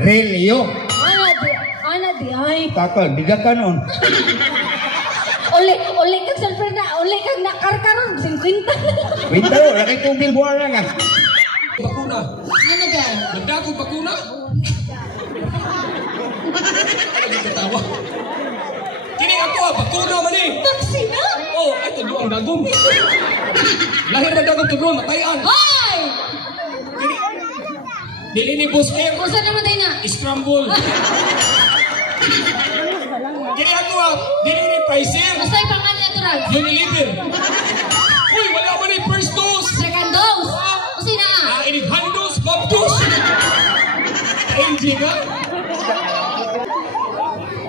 Relio. Ana di ay. Kakal, di ka kanon. Uli kag sulfur na, uli kag nakarkaron 50. Winter, laki kong billboard na nga. Bakuna. Ano dyan? Nagdagong bakuna? Ay, katawa. Kini ako bakuna man eh. Vaksina? Oh, ay tulo ang dagong. Lahir na dagong tulo, matayan. Hoy! Dili ni Boss Air. Kung saan naman tayo na? Scramble. Kini ako dili ni Pfizer. Basta yung pangalan na ito, Rag. Unilever. Uy, wala man ni first dose. Second dose. Kasi na. Inighan dose, mab dose. NG ka?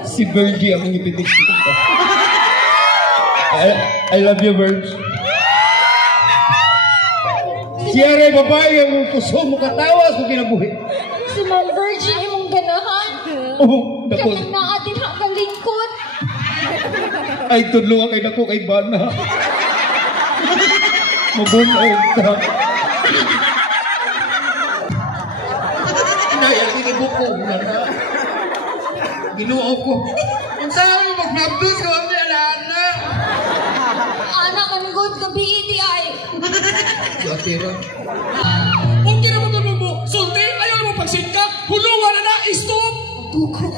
Si Virgie ang ipitik. I love you, Virgie. Siya rin babae ang puso mo katawa sa kinabuhi. Si Ma'am Virgin imong ganahan. Oh, dako. Kaya naatin hanggang lingkod. Ay, tudlo kay dako kay Bana. Mabunaw ka. Inaya, tinibuko na na. Ginuo ko. Kung saan mo mag-mabdus ko, ang na. Anak, ang good gabi iti ay. Latira. Okay naman doon mo. Sulti, ayaw naman pagsingka. Hulungan na na, stop. Tuko.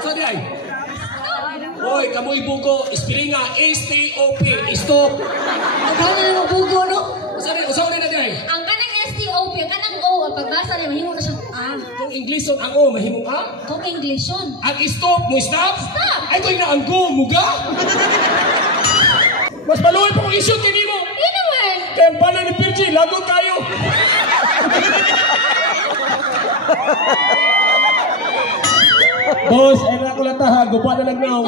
Saan ay? Hoy, kamu ibuko. Spelling nga, S-T-O-P. Stop. Ang na naman bugo, no? Saan ay? Usaw na natin ay? Ang kanang STOP, kanang O, ang pagbasa niya, mahimo ka siyang A. Kung English on ang O, mahimong A. Kung English yun. Ang stop mo, stop? Stop. Ay, ko yung ang go, muga. Mas maluwi pa kung issue, tini mo. Hindi naman. Kaya ang bala ni Pirji, lagot tayo. Boss, ay na ako lataha. Gupa na lang now.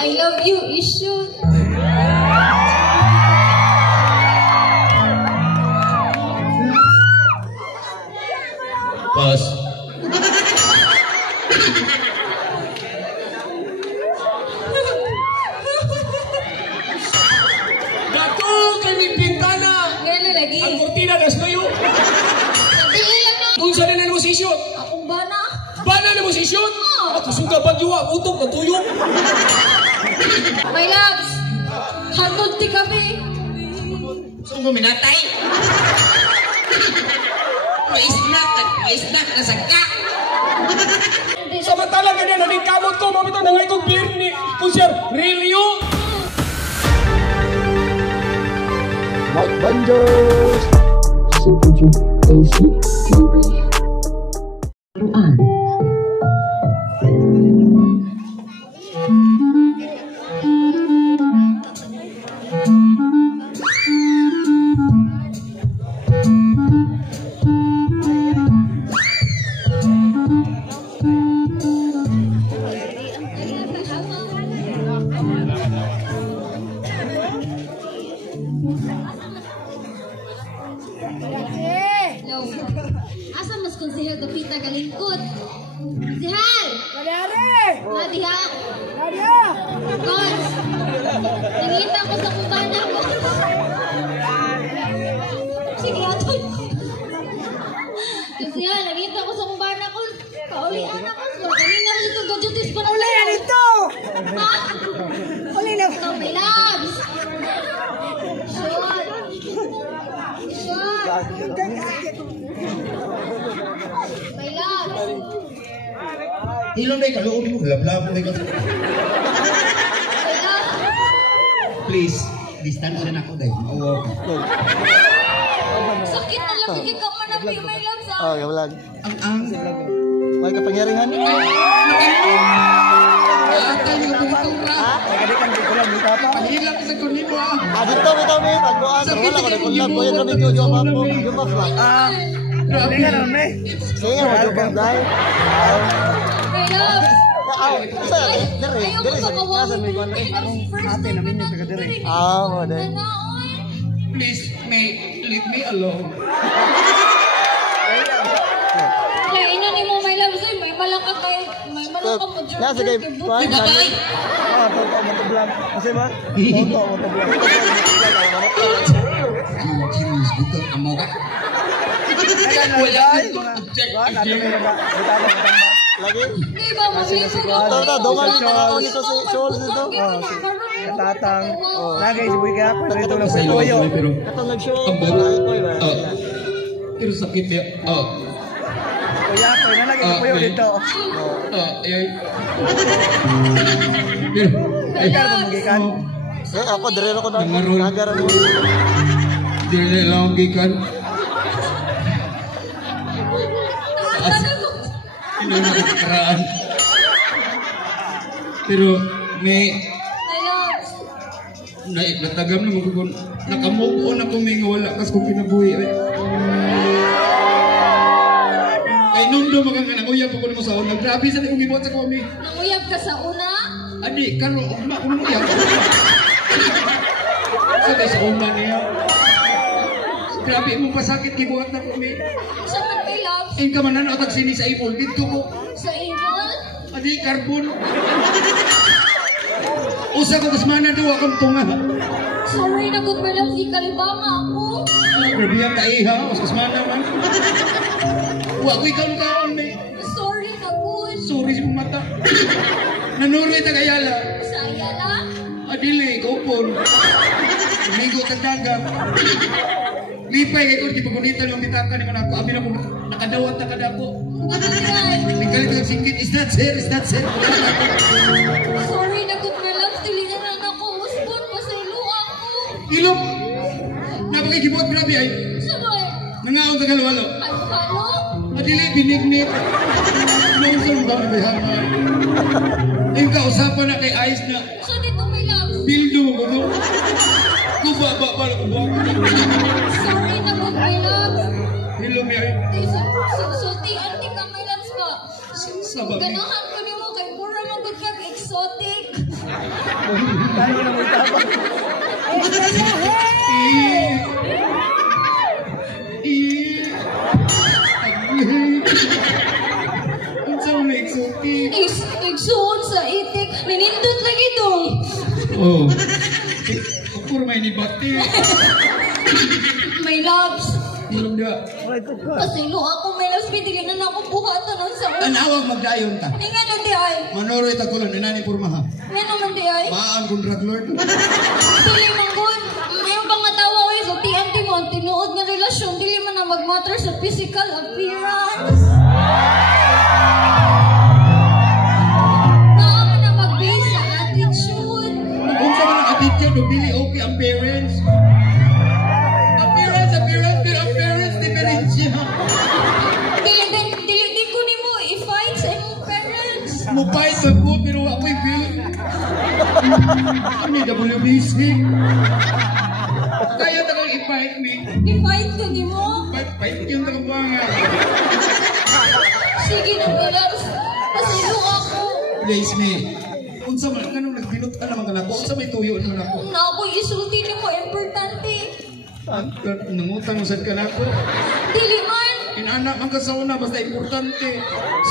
I love you, issue. Boss. Gato, kami pintana. Ngayon lagi. Ang kortina, das kayo. Sabi lang na. Kung saan na mo si issue? Akong bana. Bana na mo si issue? Ako suga bagyuwa, utok ng tuyong. My loves. Hatod ti kami. Saan mo minatay? May snack na sagka. Samantala ganyan, naging kamot ko, mamita na ngay kong beer ni Pusher, Relio. Mike Banjos Super AC TV Ruan Hello. Asa mas konsehal kapita kalingkod? Konsehal! Kadari! Nadiha! Nadia! Cons! Nangita ko sa kumbana ko. Sige, ato. Konsehal, nangita ko sa kumbana ko. Kaulian ako. Kanina mo ito gajutis pa na Uli na dito! Ha? Uli na! Ito, my loves! Shot! Shot! My loves! Ilang na ikaluod mo, lablabo na ikaluod. My loves! Please, distance na ako dahil mauwaw ka. Sakit na lang bigay ka manapi, my loves, ah. Oh, gawalag. Ang May kapangyarihan. May kadikan di kulang di pa. Pahilang sa kunimo ah. Dito bitaw mi pagbuan wala ko na kulang ko yan kami jojo map mo. Yung map ba? Hindi nga naman eh. Sige mo jojo dai. My loves! Aw, sa dire, Ayaw dire ko sa makawawa. kasa mi kon. Ate namin yung taga-dire. Ah, mo dai. Please, leave me alone. Kaya ina ni mo, my loves, ay, may malaka kayo. May malaka mo, Jordan. Nasa kay kuan. Babae! Ah, to mo blang. Kasi ba? Moto mo blang. Serious, betul amo ka? Wala Ay, ko mga... object. Wala, nato may nagkatama. Lagi. Di ba, mamilipod Ito, ito, dongan ako. mga ako dito sa Shoals dito. Katatang. Nagay, sibuy ka. Pwede lang Sa sa ilo tuyo. ako pero Katong nag-show. ang Ay, ba? Ah, pero sakit niya. Kuya, ko na lagi tuyo dito. Ay. Pero Ay, kaya mo magikan. Ako, dire ako na. Nangarol. Nagaran mo. di na lang gikan. Ino na kakaraan. Pero may natagam naman ko kung nakamove on ako may nga wala kas kung kinabuhi. Kay nundo makang uyab ako mo sa una. Grabe sa kong gibuhat sa komi. Nanguyab ka sa una? Adi, kano ugma ko nung uyab. Sa kay sa una niya. Grabe mo pasakit gibuhat na komi. Sa man may loves? Ing ka man na atag sini sa ipol dito ko. Sa evil? Adi carbon. Usa ko kasmana duwa kang tunga. Sorry na kung may loves, ikalibanga ako. Grabe ang kaiha, kasmana man. Wa ko ikaw kaon me. Sorry na good. Sorry sa mata. Nanuroy ta kayala. Sa ayala? Adili, kaupon. Migo tagdagang. Lipay kay ko, di pagunita yung bitaka ni manako. Abi na ko, nakadawat na kadako. Ano yan? Tingkalit ang singkit, is that sir, is that sir? Sorry na kung may loves, tilingan na ako. Uspon, pasaylo ako. Ilong! Napakikibot, grabe ay. Sabay, Nangaon sa kalwalo. halo? Adili, binignit. Noong sa mga bihangan. Yung kausapan na kay Ice na, So dito may loves. bildo mo ko to. Kubaba pala ko. Sorry na kung may loves. Hello, Mary. Sulti, anti ka may loves ba? Sabag. Ganahan ko ni mo kay pura magod kag exotic. Kaya mo na mo tapos. Unsa mo na exotic? Exoon sa itik. Ninindot lagi dong. Oh. Puro may nibati. May loves. Ilong da. Ay, ito ka. Pasaylo ako may loves. Pidilinan ako buhatan ng sa una. Anawag magdayon ta. Nga na di ay. Manoroy ta kulan inani purmaha. Nga naman di ay. Maan kung drug lord. Dili man good. Mayroon pang matawa ko sa TNT mo. Tinuod nga relasyon. Dili man na mag-matter sa physical appearance. Naa na mag-base sa attitude. Unsa man ang attitude o dili okay ang parents. Appearance, pero ang parents diferensya. Dili di ko ni mo i-fight sa imong parents. Mupay sa ko pero ako'y feel. Kami WBC. Kaya tagang i-fight me. I-fight ko ni mo. Fight yung tagang buhanga. Sige na bilas. Pasaylo ako. Place me. Unsa man kanang nagbinot ka naman kanako. Unsa may tuyo naman ako. Kung na ako isulti ni mo, importante. Nangutang usad ka nako. Dili man. Inanak man ka sa una basta importante.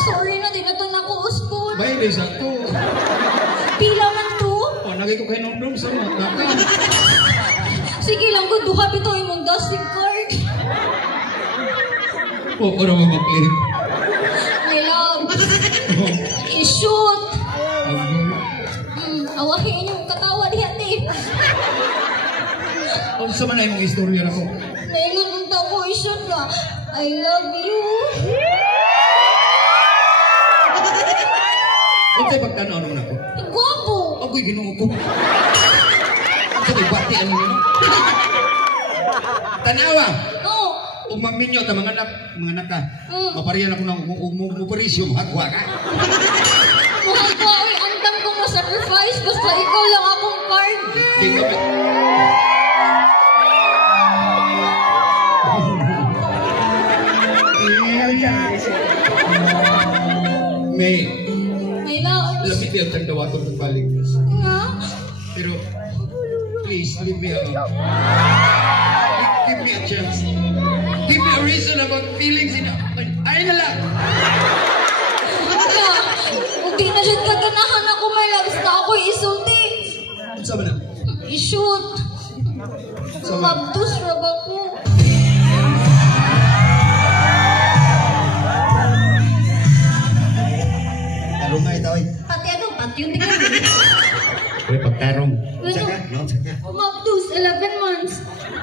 Sorry na, di na to na ko uspon. Bayre sa to. Pila man to. O nagay ko kay nondong sa mata ka. Sige lang ko, duha bito imong dusting card. O para mo mag-claim. My love. I-shoot. Awahin yung katawa diha, te. Unsa man ay mong istorya nako. Naingon mong tao ko, i-shoot ka. I love you. Unsay pagtanaw naman ako. Guwapo. Ako'y Ginoo ko. Unsa kay bati ano yun? Tanawa. Oo. Ug maminyo ta mga anak ka. Mapariyan ako ng muparisyo, hagwa ka. Mahal ko, ay, andam ko ma-sacrifice. Basta ikaw lang akong partner. Di kami. May My love. lamit yung tandawaton ng balik. Nga? Pero, please, give me a chance. Give me a reason about feelings in ay na lang. Nga. Kung di na siya kaganahan ako, my love. Basta ako isulti. Unsa man na? I-shoot. Sama. Mabdus raba ko.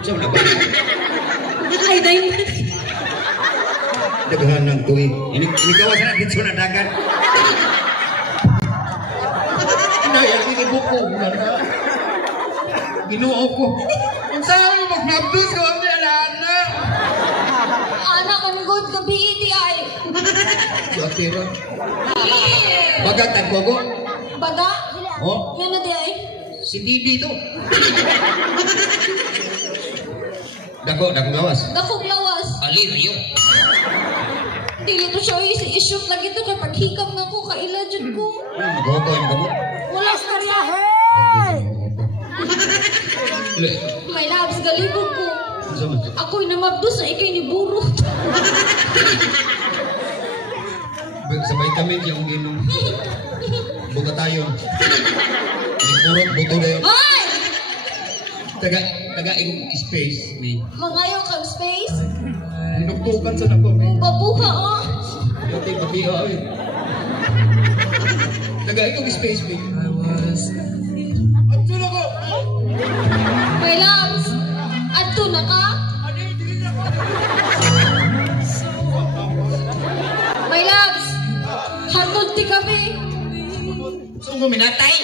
So, na ba? Ay, diamond. Dagahan ng tuig. Ini kawasan na dito na dagat. Inayang inibuko. Ginuo ko. Kung saan mo mag-mabdus ko, ang na. Anak, ang good gabi iti ay. Atira. Bagat tagbogo. Baga? Oh. Yan na di ay. Si Bibi to. Dako lawas. Dakog lawas. Alivio. Dili to siya isi-shoot lagi to kay paghikap na ko kaila jud ko. Gogo yung gabo. Wala storya. May labs galibog ko. Ako'y namabdos na ikay ni Buro. Sabay kami yung ginom. Buka tayo. Purot buto na yun. Ay! Taga yung space ni. Mangayo kang space? Nuktukan sa nako. Babuha oh. Pati ay. Taga yung space ni. At sila ko. May labs. Adto na ka? May labs. Hatod ti kami. Saan ko minatay?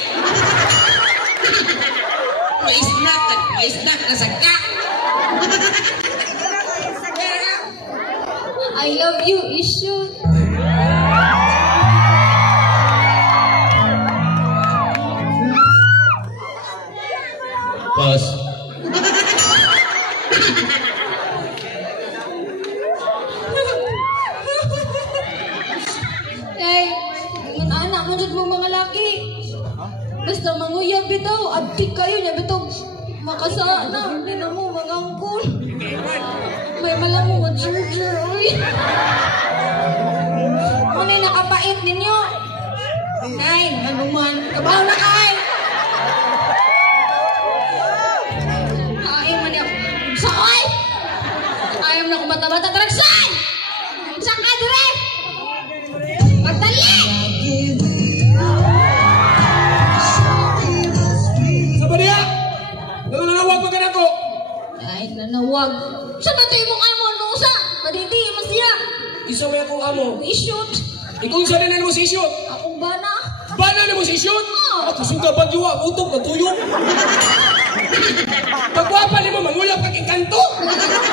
May snack na sagka. I love you, issue. Pas. Hey, anak mo dyan mo mga laki. Basta manguyab bitaw, abtik kayo niya bitaw. Makasa na, hindi na mo mangangkol. May malamong at charger, uy. Muna nakapait ninyo. Nay, ano man, kabaw na kain. Kain man niya. Sakoy! Ayaw na kumata-bata, taragsay! Saka dire! Pagtali! Sabi niya! Nananawag pa ka na ko! Ay, nanawag. Saan nato yung mong amo? Ano sa? Maditi, masya. Isa may akong amo. I-shoot. Ikaw sa na mo si Isyot. Akong bana. Bana na mo si Isyot? Ako suga pa diwa, butok na tuyok. Pagwapa ni mo, mangulap kang ikanto.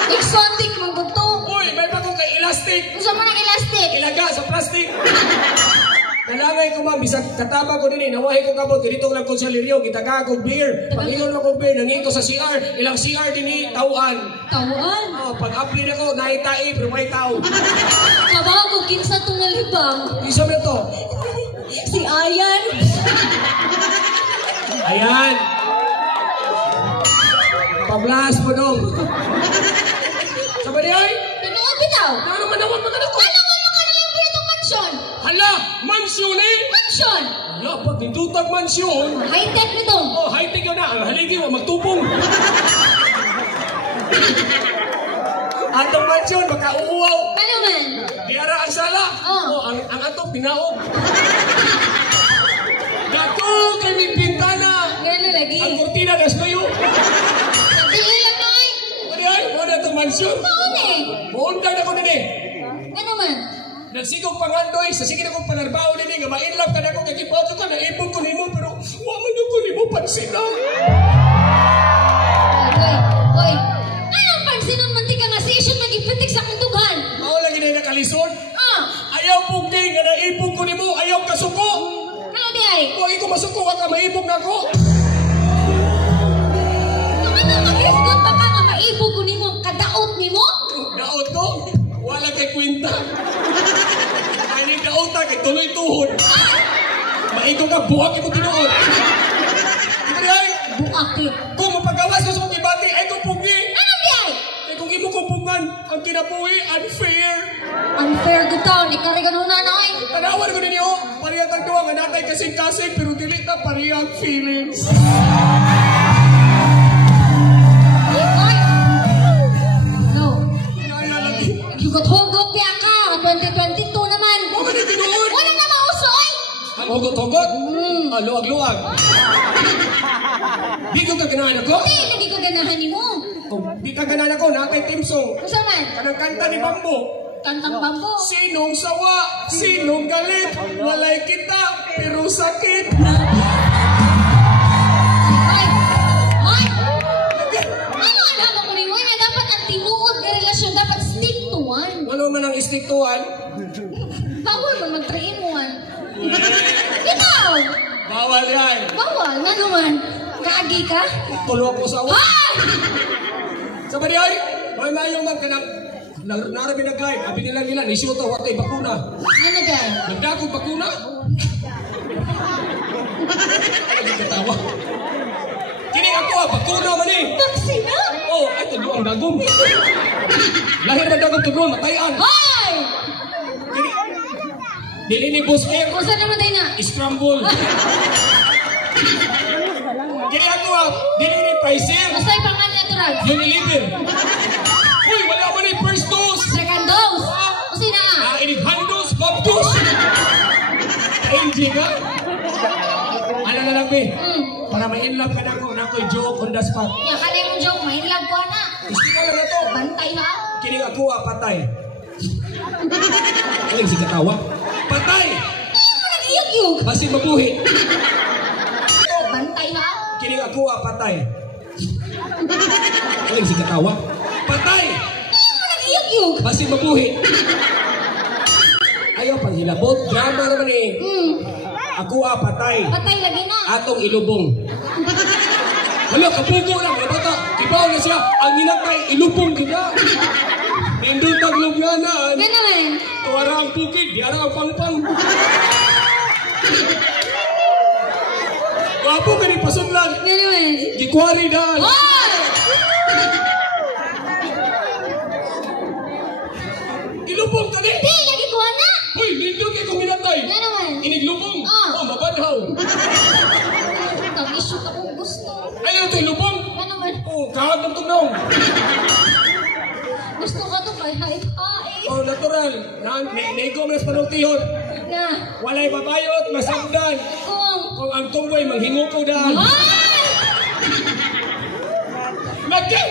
Exotic, magbuto. Uy, may bagong kay elastic. Gusto mo ng elastic? Ilaga sa plastic. Nalangay ko ma'am, bisag kataba ko din eh, nawahi ko kabot, ganito lang ko sa liryo, kita ko beer. Pag-ingon mo ko beer, nangin ko sa CR, ilang CR din eh, tauan. Tawaan. Oh, pag-apply na ko, naitai, pero may tao. Kabaw ko kinsa itong nalibang. Isa mo to. Si Ayan. Ayan. Pablas mo dong. Sabi niya ay, Tanood bitaw. ano manawag mo ka na ko? Ano mo makalalibre itong mansyon? Hala, mansyon eh. Mansyon. Hala, pag nitutag mansyon. High-tech nito. Oh, high-tech yun na. Ang haligi mo, magtupong. Atong mansyon, baka uuwaw. Ano man? Diara ang sala. Oh. Ang atong pinaog. Gato, kay may pintana. Gano'n lagi. Ang kurtina, gas kayo. Dili lang na ay. Ano yan? Mo na itong mansyon. Taon eh. Muundang na ko din eh. Ano man? Nagsigog pangandoy, sa sige na kong panarbaho din eh, nga ma-inlove ka na ako, kakipato ka, naipon ko nimo, pero waman ko nimo pansin na. Hoy. Anong pansinon man ti ka nga session magipitik sa kuntugan? Mao lagi na nakalisod. Ah. Ayaw pugdi nga naipon ko nimo, ayaw kasuko. Ano di ay? Kung ikaw masuko ka, maipon na ako. Ano mag-isgot pa ka nga maibog ko nimo kadaot nimo? Daot ko, wala kay kwenta. Ay ni daota kay tuloy tuhod. Maiko ka, buhak ito tinuod. Ito ay, Buak eh. kung mapagawas ko sa mga ibati, ay kung pugdi. Ano di ay? Kaya kung imo kong pugan, ang kinabuhi, unfair. Unfair good town. Ikari ka nuna na ay. Tanawan ko ninyo, parehas ang duwa nga natay kasing-kasing, pero dili na parehas ang feelings. Ay. No. Kaya lagi. Hugot-hugot piya ka. 2022 naman. Mo ka na tinuod. Wala na mausoy. Ang hugot-hugot? Luwag-luwag. Di ko ka ganahan ako? Hindi, lagi ko ganahan nimo. Kung di ka ganan ako, natay team song. Unsa man? Kanang kanta ni Bambo. Kantang bambo. Sinong sawa, sinong galit, walay kita, pero sakit. Ay! Ay! Ano alam mo ni mo? Nga dapat ang tinuod nga relasyon dapat stick to one. Walo man ang stick to one. Bawal man mag-3 in 1. Ikaw! Bawal yan. Bawal nga naman. Kaagi ka? Tulo ako sa awa. Ay! Sa bariyay, may mayong man kanang narabi na guide. Abi nila nisyoto, watay bakuna. Ano dyan? Nagdakog bakuna. Ay, katawa. Kini ako bakuna man eh. Vaksina? Oh, ay tulo ang dagom. Lahir na dagom tulo, matayan. Ay! Dili ni Busker. Kung saan naman tayo na? Scramble. Kini ako dili ni Pfizer. Basta yung pangalan na ito, Rag. Unilever. Uy, wala man ni first dose. Second dose. Kasi na. Inighandos, Baptos. NG ka? Ano na lang, be? Para may inlove ka na ko, na ko'y joke on the spot. Yan ka na yung joke. May love ko na. Gusto ka lang na to. Bantay ha? Kining ako, patay. Ay, si katawa. Patay! Nag-iyog-iyog. Basi mabuhi. Bantay ha? Kining ako, patay. Ay, si katawa. Patay! Nag-iyog-iyog. Basi mabuhi. Ayaw pang hilabot. Drama naman eh. Ako patay. Patay lagi na. Atong ilubong. Wala, kapugo lang. Mga bata, ibaw na siya. Ang minatay, ilubong kita. Nindun taglugyanan. Yan naman. Tuwara ang pukid, diara ang pangpang. Wapo ka ni pasunlan. Yan naman. Gikwari daan. Hoy! Ilubong ka ni. Di, lagi ko na. Hoy, nindun kay kong minatay. Yan naman. Iniglubong. Ah. Mabanhaw. Tag-issue ka kung gusto. Ayaw ito, ilubong. Yan naman. Kahatong tugnaw. Gusto ka to kay hype. Natural. Nego mas panultihon. Na. Walay babayot, masagdan. Kung ang tunggoy, manghingukaw daan. Ay! Magka!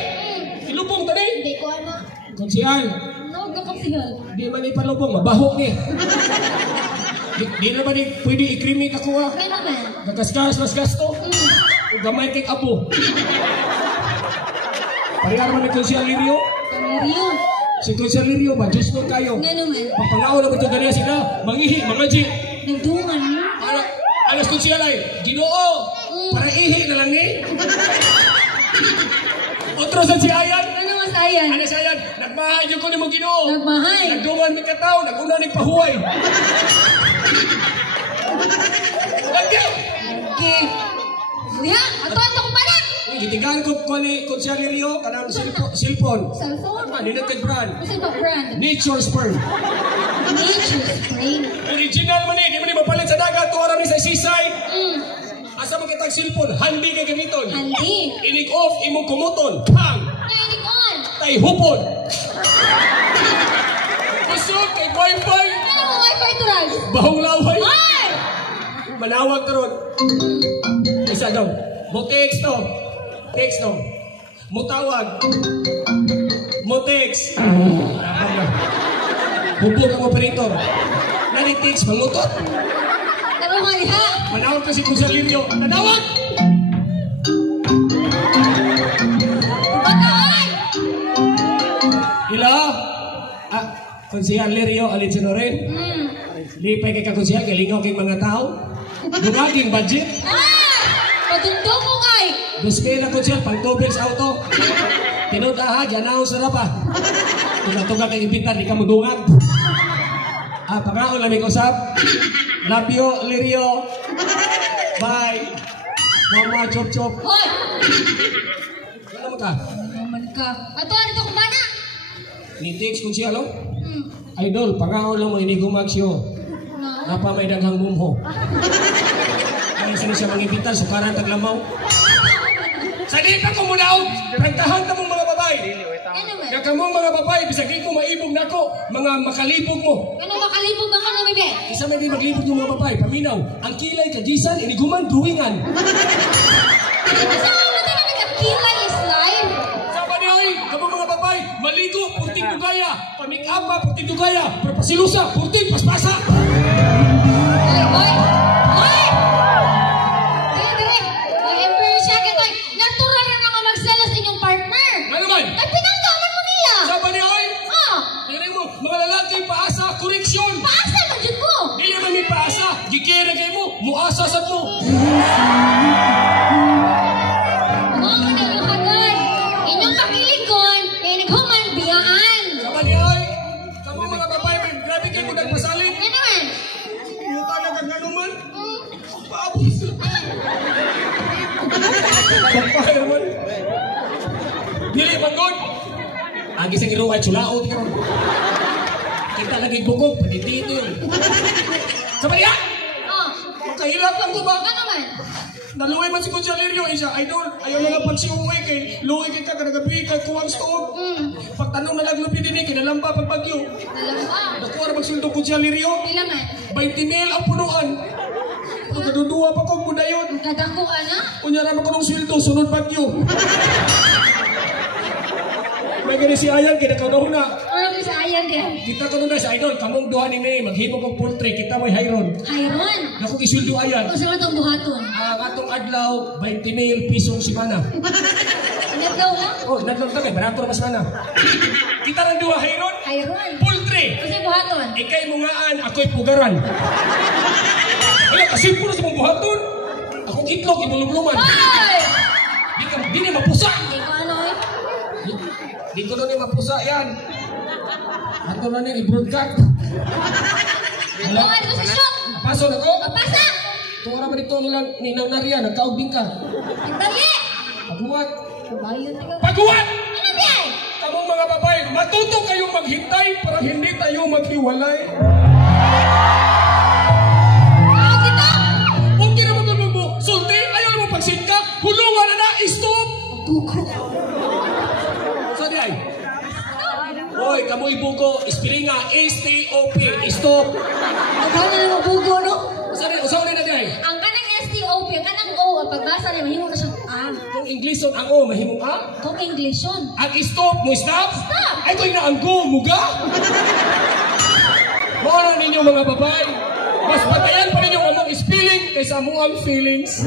Ilubong tani. Hindi ko na. Konsyal. No, gakapsigal. Di man ipalubong, mabaho ni. Di naman pwede i-cremate ako ha. Yan naman. Gagasgas, mas gasto. Gamay kay apo. Parehar naman ni Konsyal Lirio. Kamirio. Si Konsyal Lirio ba? Diyos mo kayo. Yan naman. Pagpangaw na ba ito ganyan sila? Mangihi, mga G. Nagdungan mo. Alas Konsyal ay, Ginoo. Para ihi na lang ni. Otro sa si Ayan. Ano masayan? Ano sa Ayan? Nagmahay yung ko ni mo Ginoo. Nagmahay. Nagdungan mi kataw, naguna ni pahuway. Nagdiyo! Okay. Diha, atuan ko pa na. Gitigaan ko ni Konsyal Lirio, kanang cellphone. Cellphone. Limited brand. Kasi ba brand? Nature Sperm. Nature's brain. Original man di man mapalit sa dagat, tuwara ni sa seaside. Asa mo kitang cellphone, handi kay gamiton. Handi. Inig off, imong kumuton. Pang! Nainig on. Tay hupon. Kusog kay wifi. Ano mo wifi to, Raj? Bahong laway. Ay! Manawag karon. Isa daw. Mo text to. Text to. Mo tawag. Mo text. Hubog ang operator. Nani text mangutot. Ano nga diha? Manawag ka si Konsyal Lirio. Nanawag! Bataan! Hello? Konsyal Lirio, Alitinorin. Lipay kay kakonsyal, kay lingaw kay mga tao. Dumaging budget. Patundok mo kay! Duskay na konsyal, pang tubig sa auto. Tinuda ha, dyan sa pa. Tuga-tuga kay imbitar, di ka mudungan. Pangaon lamig usap. Love you, Lirio. Bye. Mama, chop-chop. Hoy! Ano mo ka? Naman ka. Atuan ito kumana! Ni text konsyal, oh? Idol, pangaon lang mo, ini gumagsyo. Napa may daghang bumho. Ay, sino siya mangibitan, sukaran taglamaw. Sa di ka kumunaw, ragtahan ka mong mga babay. Ano man? Kaya kamong mga babay, bisag di ko maibog na ko, mga makalibog mo. Ano makalibog ba ka na, bebe? Isa may di maglibog yung mga babay, paminaw. Ang kilay kagisan, iniguman, duwingan. Asa mo ba tayo nagkakilay is live? Sa ba niyo? Maligo, purting dugaya. Pamikapa, purting dugaya. Perpasilusa, purting paspasa. Oy! Sige, dire. Oy, emperor siya kay Toy. Natural rin naman magselos inyong partner. Ano man? Ay, pinanggaman mo niya. Sabi niya, oy. Ah, Tingnan mo, mga lalaki, paasa, koreksyon. paasa man dyan mo. Dili man may paasa. Gikira kay mo, muasa sa mo. Mga nagluhagan. Inyong pakilikon, kaya naghuman biyaan. Sabi niya, oy. Kamu mga babae, man, grabe kayo mo nagpasalin. Ano naman? Yung talaga gano'n man. Paabos. Babae naman. Dili, manggod. Agi sa giro ay chulaot ka. Kita lagi bugog, panitito yun. Sabi niya, Oh, makahirap lang ko ba? ano naman? Naluwi man si Kuya Lirio, isa, idol, ayaw na lang pansiuwi kay luwi kay ka, kanagabi kay kuwang stove. Pagtanong na lang lupi din eh, kinalamba pagpagyo. Alam ba? Nakuha na magsulto Kuya Lirio, Pila man? 20,000 ang punuan. Nagkaduduwa pa kong budayon. Kadako na? Kunya naman ko ng sweldo, sunod bagyo. May gani si Ayan, kinakaunaw na. Ano sa ayan din? Kita ko na sa idol, kamong duha ni May, maghimo kong poultry, kita mo'y hayron. Hayron. Naku isweldo Ayan. O sa matang buhaton? Ang atong adlaw, 20,000 pisong simana. Nagdaw na? Oh, naglang kami, barato na mas mana. Kita ng duha hayron, Hayron. poultry. Kasi buhaton? Ikay mungaan, ako'y pugaran. Wala, kasimpo na sa mong buhaton. Akong itlog, ibulubluman. Ay! Di ni mapusa. Hindi ko ano eh. Di ko na ni mapusa yan. Ato na ni i-broadcast. Ano nga dito sa shop? Paso na ko. Mapasa! Tuwara ba dito nilang ninang nariyan, nagkaubing ka. Nagdali! Paguwat. Bayon ka. Paguwat! Ano diyan? Kamong mga babae, matuto kayong maghintay para hindi tayo maghiwalay. Ako kita! Okay naman kung mo, sulti, ayaw na mo pagsika, hulungan na na, stop! Buko. Saan ay? Hoy, kamoy buko, spelling nga, S-T-O-P, stop! Ang kanya na mabugo, no? Saan na di ay? Ang kanang STOP, kanang O, ang pagbasa niya, mahimong na siyang A. Kung English on ang O, mahimong A? Kung English yun. Ang stop mo, stop? Stop! Ay, ko'y na ang go, muga? Mga ninyo mga babae, mas patayan pa ninyo among spelling kaysa among feelings.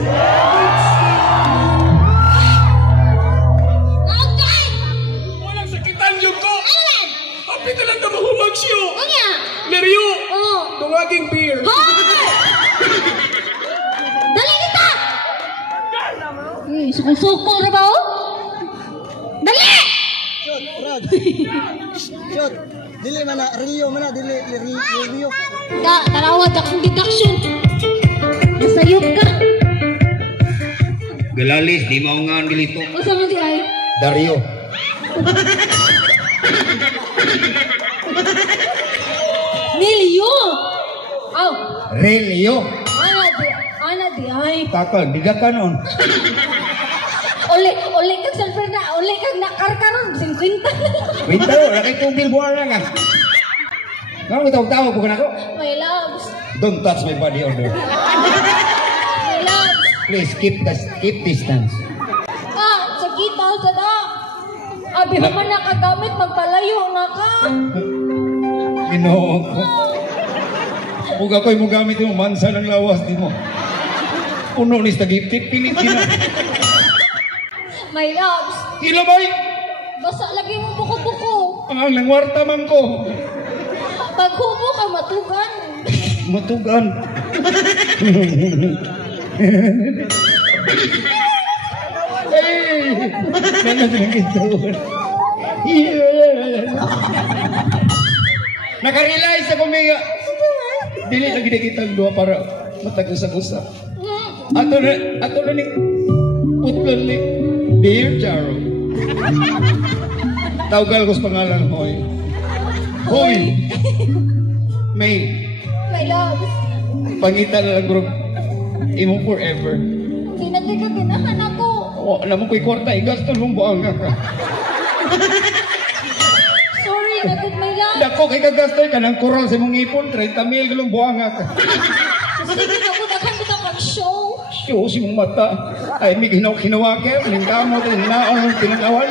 Naugay! Walang sakitan yung ko. Alan! Kapit na lang ka mahumag siyo. Unya! Neryo, Oo! tungaging beer. Hoy! Dali kita! Sukong-sukong na ba, oh? Dali! Shoot, Brad. Shoot. Dili man na, Rio man na, dili, Rio. Tarawad akong deduction. Nasayop ka. Galalis, di maungan dilito. O sa mga di ay? Dario. Milyo! Aw! Relio. Ana di ay. Kakal, diga ka nun. Uli kag sulfur na, uli kag nakarkaron, 50. Winter, laki tubig buwan lang ah. Kamu tawag-tawag bukan ako? My loves. Don't touch my body odor. My loves. Please keep distance. Sa kita, sa da. Abi mo man nakagamit, magpalayo nga ka. Ginoo ko. Kung ako'y mo gamit yung mansa ng lawas, di mo. Puno ni stagiptik, pilit sila. My loves. Ilo boy! Basa lagi mo buko-buko. Ang langwarta man ko. Pag hubo ka, matugan. Matugan. Hey! Nanas lang ito. Nakarealize ako mga dili lagi na kitang dua para matag-usap-usap. Ato na ni utlon ni Dear Jaro. Tawgal ko sa pangalan, Hoy. Hoy! May My loves. pangita na lang group imo forever. Di na di ka ginahan ako. O, alam mo ko'y kwarta, igaston mong buang ka. Sorry, natin my loves. Dako kay kagastoy ka ng kural sa mong ipon, 30,000 galong buang ka. Sige na ko, daghan kita mag-show. Yo, si mong mata. Ay, may hinawa ka, maling kamot, hinaon, pinagawan.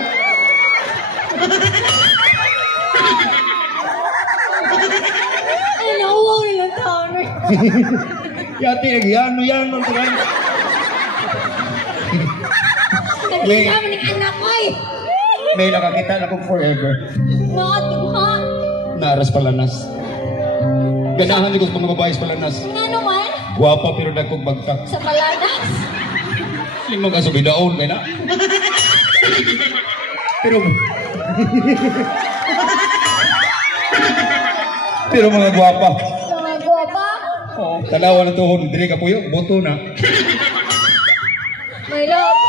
Yati, yano, ang tagal. Nagkasama ng anak ko eh. May nakakita na kong forever. Nakatiha. Naras palanas. Ganahan ko sa mga babae sa palanas. Nga naman, Guwapa pero nagkong bagtak. sa paladas. Limang ka subidaon, kaya na. Pero... pero mga guwapa. Mga guwapa. Oo. Tanawa na tuhod. Dili ka puyo. Boto na. My love.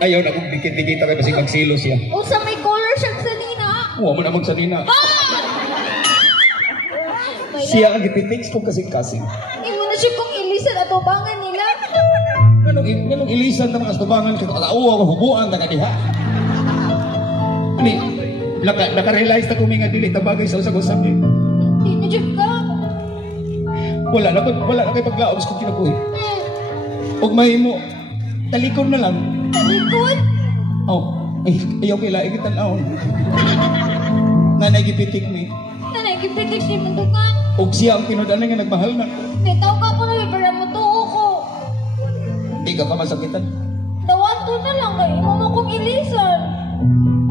Ayaw na kung dikit-dikita kayo kasi magsilo siya. Usa may color shirt sa nina. Huwag mo na magsanina. My Siya love. ang ipitix kong kasing-kasing. Imo na siya kung ilisan at ubangan nila. Ganong ilisan na mga astubangan. Kakauwa ko, hubuan, taga diha. Ani, naka-realize na kung may nga dili tabagay sa usag-usag eh. Hindi na dyan ka. Wala na kayo paglaos kung kinabuhi. Huwag mahimo, talikod na lang. Talikod. Oh, ay, ayaw kila, ikitan aon. Nanay gipitik ni. Nanay, kipitik si Mundukan. Huwag siya ang pinudalan nga nagmahal na. Nitaw ka po na para mo tuo ko. Di ka pa masakitan. Tawan to na lang kay imo mo kong ilisan.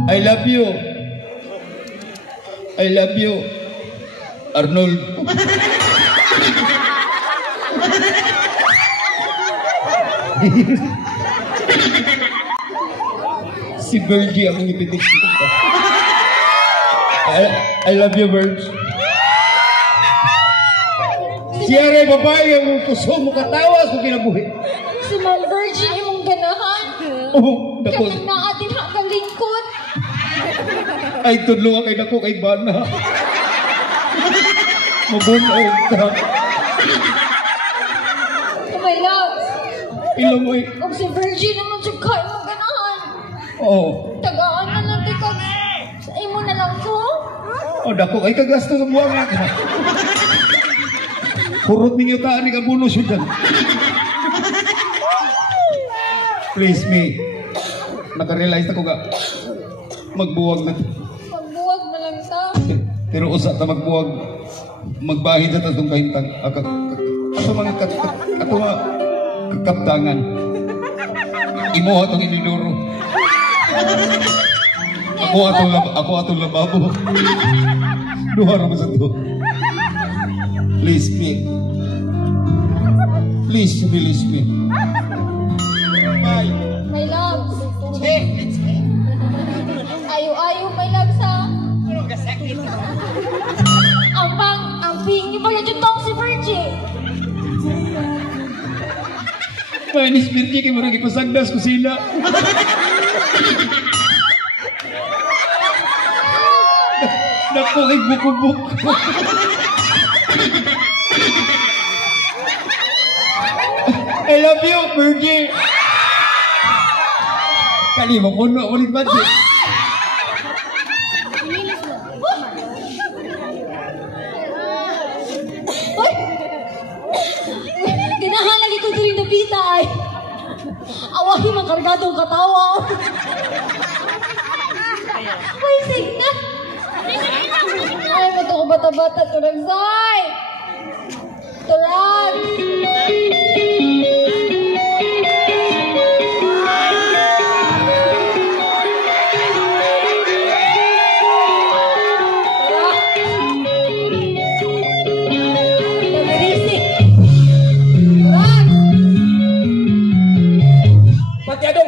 I love you. I love you. Arnold. Si Virgie ang ipitik dito. I love you, Virgie. Siya rin babae ang puso mo katawas kung kinabuhi. Si Ma'am Virgin imong ganahan. Oh, dako. Kami na atin hakalingkod. Ay, tudlo kay dako kay Bana. Mabunaw ka. Oh my love. Ilo mo eh. Kung si Virgin naman siya kaya mong ganahan. Oo. Tagaan na lang di ka. Sa imo na lang ko. Oh, dako kay kagasto sa buwan nga ka. Purot ninyo taan ni kabunos yun dyan. Please me. Naka-realize na ko ka. Magbuwag na. Magbuwag na lang ta. Pero usa ta magbuwag. Magbahid na ta itong kahintang. Ato mga kaptangan. Imo atong inidoro. Ako atong lababo. Duha naman sa to. Please me. Please release me. Bye. My love. Ayo-ayo, my love sa. Ang pingi pala dyan tong si Virgie. Mainis Virgie kay murag ipasagdas ko sila. Dako kay bukubuk. I love you, Virgie. Kali mo puno ulit ba? Hoy! Ganahan lagi ko diri napita ay. Awahi man kargadong katawa. Ay, sige na. Ay, bato ko bata-bata. Turag, Zoy! Turag!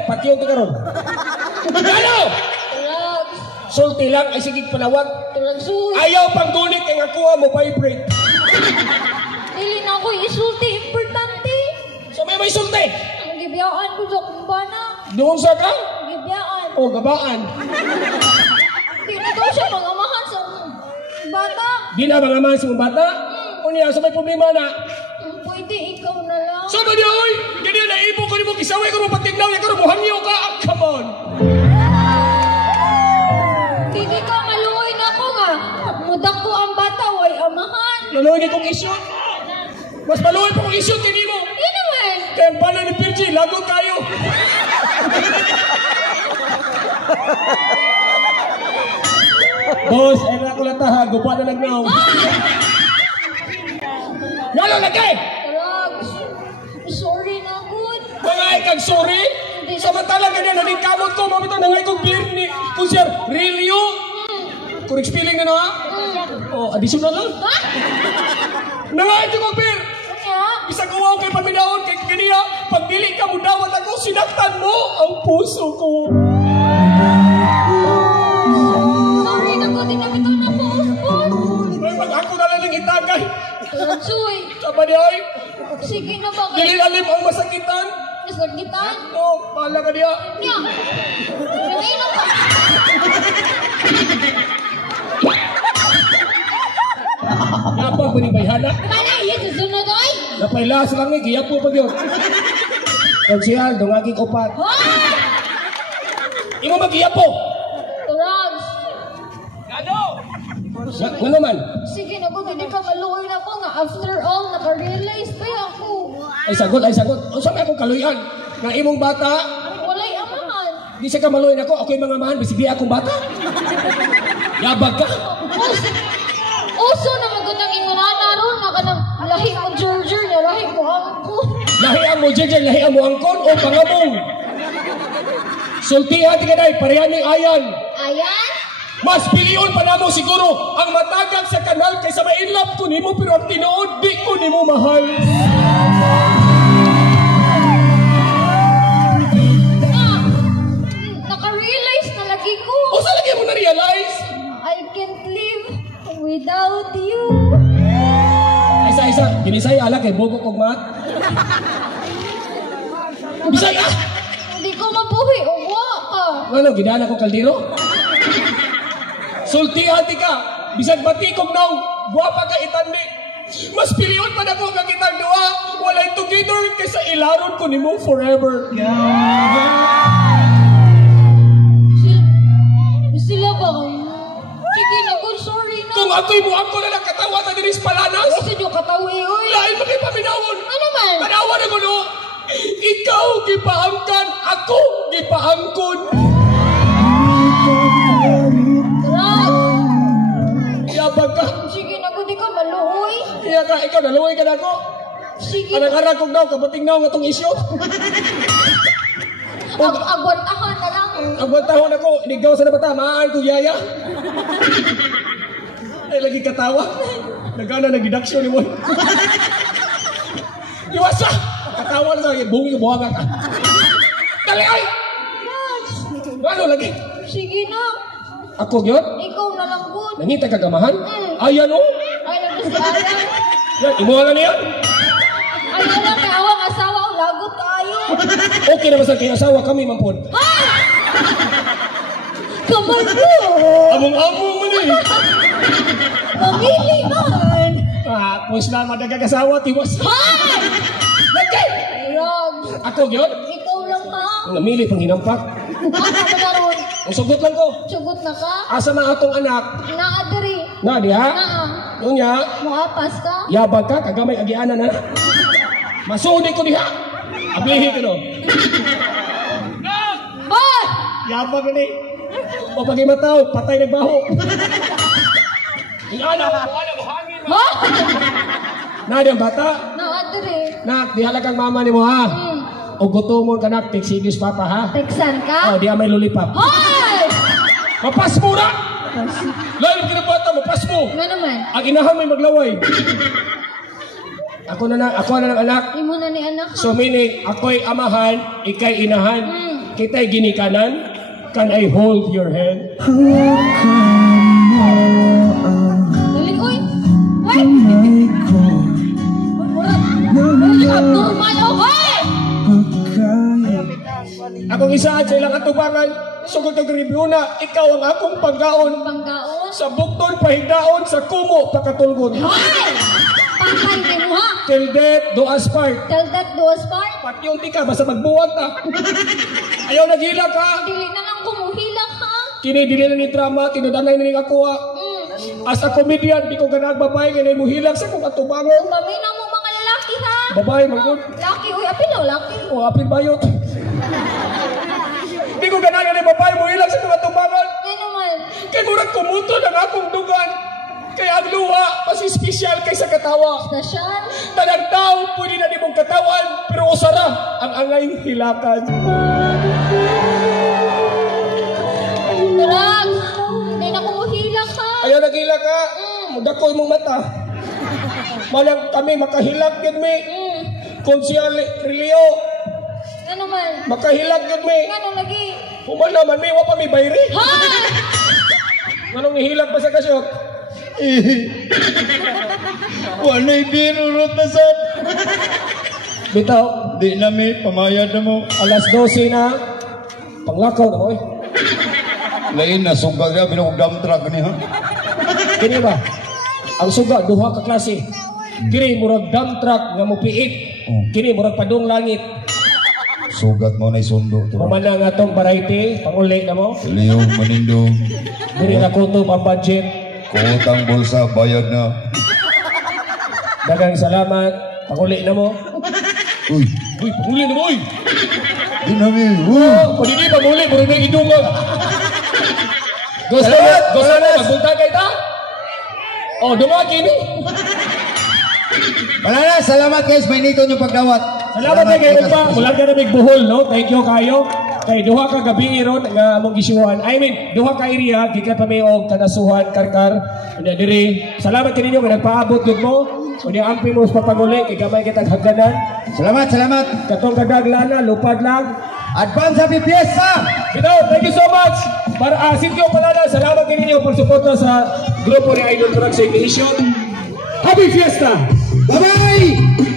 Patyo ka karon. Ano? Turag! Sulti lang ay sigig panawag. Turag, Zoy! Ayaw pang gunit kay nga kuha mo vibrate. Dili na ako isulti. Importante. So may sulti. Ang gibiyaan ko sa kumbana. Doon sa ka? Gibiyaan. O gabaan. Di na daw siya mag-amahan sa bata. Di na mga man sa mga bata. Unya sa may problema na. Pwede ikaw na lang. So na niya oy. Ganyan na ipo ko ni mo kisaway ko mo patignaw ya ko mo hangyo ka. Ah, come on. Hindi ka maluoy na ko nga. Mudak ko ang bata, way amahan. Maluoy ni kong isyot. Mas maluoy pa kong isyot kini mo. Yun naman. Kaya ang pala ni Virgie, lagot tayo. Boss, ay na ako latahan. Gupa na nagnaw. Ngalo lagi! Rags, sorry na good. Mga ikag sorry? Samantala ganyan, naging kamot ko, mabito na nga ikong beer ni Kusir. Really you? Correct spelling na ha? Oh, additional lang. Ha? Nangayon yung beer! Kanya? Isa ko ako kay paminahon, kay kaniya, pag dili ka mo dawat ako, sinaktan mo ang puso ko. Sorry na good, inabito na po. Ay, pag ako na lang itagay. Ragsoy, Saba di ay, sige na ba dili kayo? alim ang masakitan. Nasagitan? Oh, bahala ka diya. Nya, nanginom ka. Apa ba ni bayhana? Mana, iya susunod oy. Napailas lang ni, giya po pag yun. Konsyal, dungaging upat. Hoy! Imo magiya po. Rags, Nga naman. sige na good, hindi ka maluoy na ko nga. After all, naka-realize pa ako. Ay sagot, ay sagot. O saan akong kaluyan? Nga imong bata, Walay amahan. di siya ka maluyan ako, ako'y mga mahan, bisig di akong bata. Yabag ka. Uso na magandang ingunana ron, makanang lahi mo Georger niya, lahi mo ako. Lahian mo, Jejer, lahian mo angkon o pangamong. Sultihan ti kanay, parehan ng ayan. Ayan? Mas piliyon pa namo siguro ang matagag sa kanal kaysa ma-inlove ko nimo pero ang tinuod di ko nimo mahal. Naka-realize na lagi ko. O saan lagi mo na-realize? I can't live without you. Isa, ginisay ala kay bogo kog mat. Bisay ka? Hindi ko mabuhi, uwa ka. Ano, gidala ko kaldero? Sultihan ti ka, bisag batikog naw, guwapa ka itandi. Mas piliyon pa na ko nga kitang duha, walay together kaysa ilaron ko nimo forever. Sila ba? Sige na, good, sorry na. Kung ako'y mo ako na nakatawa sa diris palanas, Kasi nyo katawi, oy. lain mo kay paminawon. Ano man? Tanawa na ko no, ikaw gipaangkan, ako gipaangkon. Rag, Yabag ka. sige na, good, di ka maluoy. Iya ka, ikaw naluoy ka na ako. Sige na. Anang-arang kong daw, kabating daw nga tong isyo. Agwantahan na lang. Ang buwan tahon ako, inigaw sa nabata, maaaan ko yaya. Ay, lagi katawa. Nagana, nag-deduction ni mo. Iwasa! Katawa na sa akin, bungi ko, buhanga ka. Dali, ay! Ano lagi? Sige na. Ako yun? Ikaw na lang, good. Nangita kagamahan? Ayan o! Ay, nagkasayang. Yan, imuha na yan. Ay, wala, may awang asawa o lagot tayo. Okay naman sa kayo asawa, kami mampun. Kaman mo. Among-among mo na eh. Pamili man. Pues na, madagag-asawa, tiwas. Hay! Lagi! Rag, Ako yun? ikaw lang ha. Ang namili pang hinampak. Ano ka na ron? Ang sugot lang ko. Sugot na ka? Asa na atong anak? Naadiri. Na, diha? Naa. Unya, Muapas ka? yabag ka, kagamay agianan na. Masuni ko diha. Ablihi ko no. Ba! Yabag na ni. O pagimataw, patay nagbaho. Ingana, mo hangin. Ha? Na, di ang bata. Naadiri. Nak, di halagang mama ni mo ha. O gutomon ka nak, take serious papa ha. Teksan ka? O, di may lollipop. Hay! Mapas mo na! Lalim kinabata, mapas mo. Nga naman. Ang inahan may maglaway. Ako na ng anak. Imo na ni anak. So meaning, ako'y amahan, ikay inahan, kita'y ginikanan, can I hold your hand? Dali, uy! Uy! Murag, normal ako, hoy! Akong isaan sa ilang atubangan, sugod kag ribuna, ikaw ang akong paggaon. Panggaon. Sa bukton, pahigdaon, sa kumo, pakatulgon. Hoy! Pangkay din mo, ha? Till death, do us part. Tell that do us part. Pati yung tika, basta magbuwag ka. Ayaw naghila ka. Dili na lang kumuhilak, ha? Kinidili na ni drama, tinudanay na ni kakuha. As a comedian, di ko ganag babae, ganay mo hilag sa kong atubangon. Kami na mo mga lalaki, ha? Babae, magod. Laki, uy, apil na, laki. O, apil bayot. Di ko ganag ganay babae mo hilag sa kong atubangon. Yan naman. Kaya murag kumuto ng akong dugan. Kaya ang luha, mas espesyal kay kaysa katawa. Stasyon. Tanang tao pwede na nimong katawan, pero usara ang angay hilakan. Drag. Hindi na kumuhila ka. Ayaw naghila ka. Mudako mong mata. Malang kami makahilak yun mi. Kung siya Rilio, Ano man? makahilak yun mi. Ano lagi? Human naman mi, wapa mi bayri. Ha? Anong nihilak pa sa kasyot? Walay binurot na sad. Bitaw, Di na may pamayad na mo. alas 12 na. Panglakaw na mo eh. Lain na suga ka binong dump truck ni ha. Kini ba? Ang suga, duha ka klase. Kini murag dump truck nga mupiit. Kini murag padung langit. Sugat mo na isundo to. Mamana nga tong variety, panguli na mo. Liyong manindong. Dili na kuto pang budget. Kuotang bulsa bayad na. Dagang salamat. Panguli na mo. Uy, Uy, panguli na mo uy. di na mi. Oh, pwede di panguli, murag na idungan. Gusto mo magbuntag kay ta? Oh, dumaki ni. Wala na, salamat guys. May nito nyo pagdawat. Salamat kay Upa. Mula ka na Buhol, no? Thank you kayo. Kay duha ka gabi iron nga among gisyuhan. I mean, duha ka area gikan pa may og kanasuhan karkar. Ina diri. Salamat kaninyo nga nagpaabot gud mo. Unya ampi mo sa paguli kay gamay kitag hagdanan. Salamat, salamat. Katong kadaglana lupad lang. Advance happy fiesta! Bitaw, thank you so much. Para Sitio Palada, salamat kaninyo por suporta sa grupo ni Idol Truck Ignition. Happy Fiesta! Bye-bye!